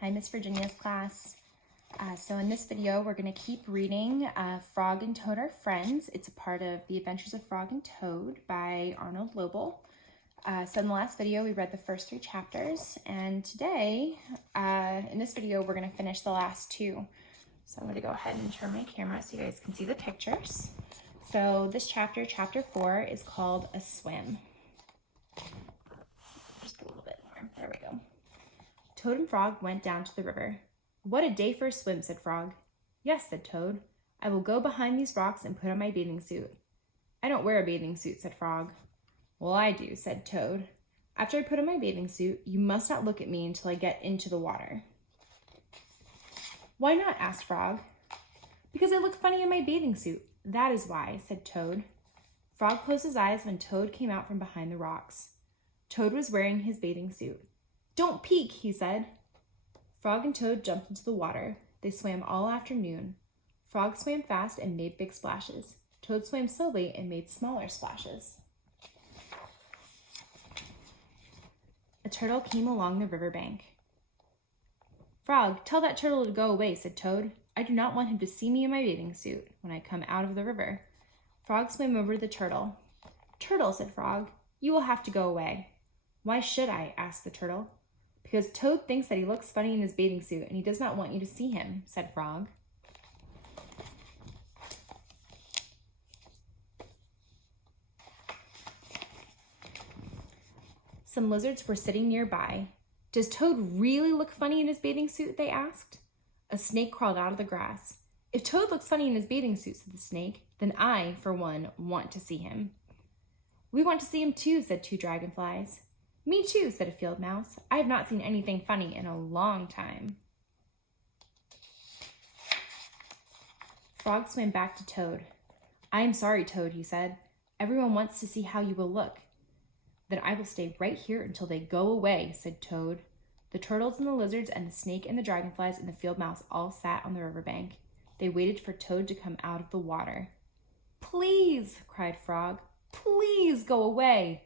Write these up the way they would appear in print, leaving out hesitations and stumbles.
Hi, Miss Virginia's class. So in this video, we're going to keep reading Frog and Toad Are Friends. It's a part of The Adventures of Frog and Toad by Arnold Lobel. So in the last video, we read the first 3 chapters, and today, in this video, we're going to finish the last 2. So I'm going to go ahead and turn my camera so you guys can see the pictures. So this chapter, chapter 4, is called A Swim. Just a little bit more. There we go. Toad and Frog went down to the river. "What a day for a swim," said Frog. "Yes," said Toad. "I will go behind these rocks and put on my bathing suit." "I don't wear a bathing suit," said Frog. "Well, I do," said Toad. "After I put on my bathing suit, you must not look at me until I get into the water." "Why not?" asked Frog. "Because I look funny in my bathing suit. That is why," said Toad. Frog closed his eyes when Toad came out from behind the rocks. Toad was wearing his bathing suit. "Don't peek," he said. Frog and Toad jumped into the water. They swam all afternoon. Frog swam fast and made big splashes. Toad swam slowly and made smaller splashes. A turtle came along the riverbank. "Frog, tell that turtle to go away," said Toad. "I do not want him to see me in my bathing suit when I come out of the river." Frog swam over to the turtle. "Turtle," said Frog, "you will have to go away." "Why should I?" asked the turtle. "Because Toad thinks that he looks funny in his bathing suit and he does not want you to see him," said Frog. Some lizards were sitting nearby. "Does Toad really look funny in his bathing suit?" they asked. A snake crawled out of the grass. "If Toad looks funny in his bathing suit," said the snake, "then I, for one, want to see him." "We want to see him too," said 2 dragonflies. "Me too," said a field mouse. "I have not seen anything funny in a long time." Frog swam back to Toad. "I am sorry, Toad," he said. "Everyone wants to see how you will look." "Then I will stay right here until they go away," said Toad. The turtles and the lizards and the snake and the dragonflies and the field mouse all sat on the riverbank. They waited for Toad to come out of the water. "Please," cried Frog, "please go away."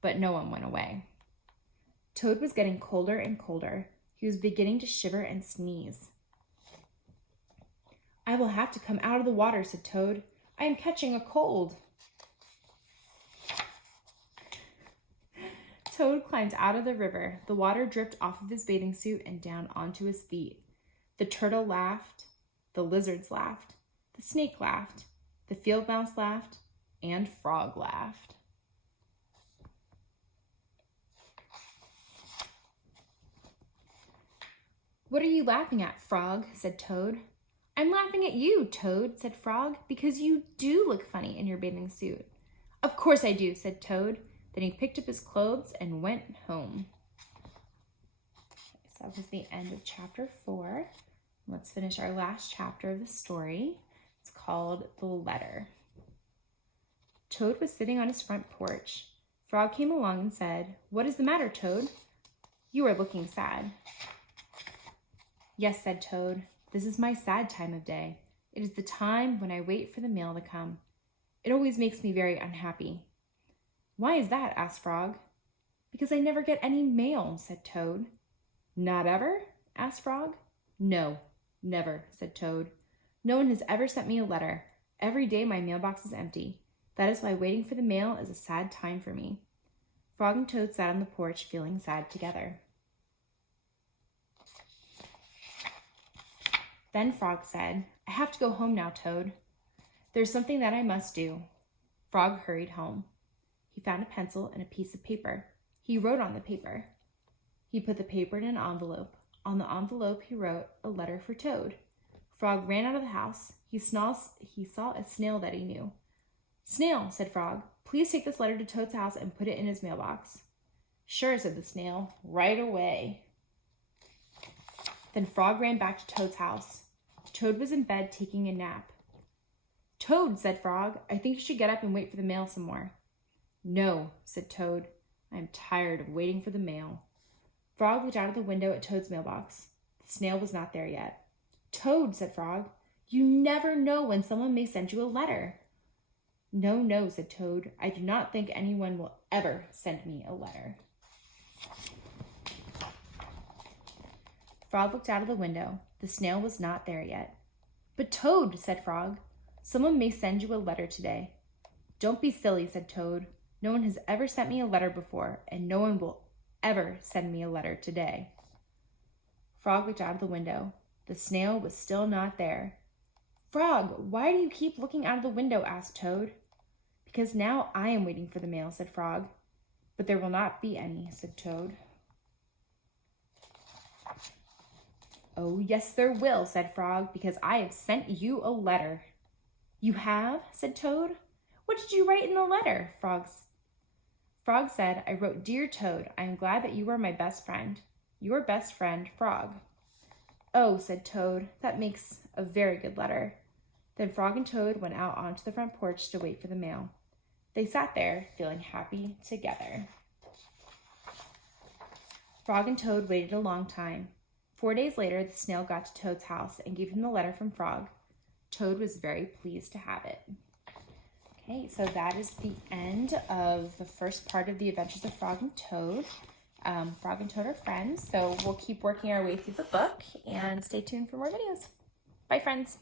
But no one went away. Toad was getting colder and colder. He was beginning to shiver and sneeze. "I will have to come out of the water," said Toad. "I am catching a cold." Toad climbed out of the river. The water dripped off of his bathing suit and down onto his feet. The turtle laughed. The lizards laughed. The snake laughed. The field mouse laughed. And Frog laughed. "What are you laughing at, Frog?" said Toad. "I'm laughing at you, Toad," said Frog, "because you do look funny in your bathing suit." "Of course I do," said Toad. Then he picked up his clothes and went home. So that was the end of chapter 4. Let's finish our last chapter of the story. It's called The Letter. Toad was sitting on his front porch. Frog came along and said, "What is the matter, Toad? You are looking sad." "Yes," said Toad, "this is my sad time of day. It is the time when I wait for the mail to come. It always makes me very unhappy." "Why is that?" asked Frog. "Because I never get any mail," said Toad. "Not ever?" asked Frog. "No, never," said Toad. "No one has ever sent me a letter. Every day my mailbox is empty. That is why waiting for the mail is a sad time for me." Frog and Toad sat on the porch feeling sad together. Then Frog said, "I have to go home now, Toad. There's something that I must do." Frog hurried home. He found a pencil and a piece of paper. He wrote on the paper. He put the paper in an envelope. On the envelope, he wrote a letter for Toad. Frog ran out of the house. He saw a snail that he knew. "Snail," said Frog, "please take this letter to Toad's house and put it in his mailbox." "Sure," said the snail, "right away." Then Frog ran back to Toad's house. Toad was in bed taking a nap. "Toad," said Frog, "I think you should get up and wait for the mail some more." "No," said Toad. "I am tired of waiting for the mail." Frog looked out of the window at Toad's mailbox. The snail was not there yet. "Toad," said Frog, "you never know when someone may send you a letter." "No, no," said Toad. "I do not think anyone will ever send me a letter." Frog looked out of the window. The snail was not there yet. "But Toad," said Frog, "someone may send you a letter today." "Don't be silly," said Toad. "No one has ever sent me a letter before, and no one will ever send me a letter today." Frog looked out of the window. The snail was still not there. "Frog, why do you keep looking out of the window?" asked Toad. "Because now I am waiting for the mail," said Frog. "But there will not be any," said Toad. "Oh, yes, there will," said Frog, "because I have sent you a letter." "You have?" said Toad. "What did you write in the letter?" Frog said, "I wrote, 'Dear Toad, I am glad that you are my best friend. Your best friend, Frog.'" "Oh," said Toad, "that makes a very good letter." Then Frog and Toad went out onto the front porch to wait for the mail. They sat there, feeling happy together. Frog and Toad waited a long time. 4 days later, the snail got to Toad's house and gave him the letter from Frog. Toad was very pleased to have it. Okay, so that is the end of the first part of the Adventures of Frog and Toad. Frog and Toad are friends, so we'll keep working our way through the book and stay tuned for more videos. Bye, friends.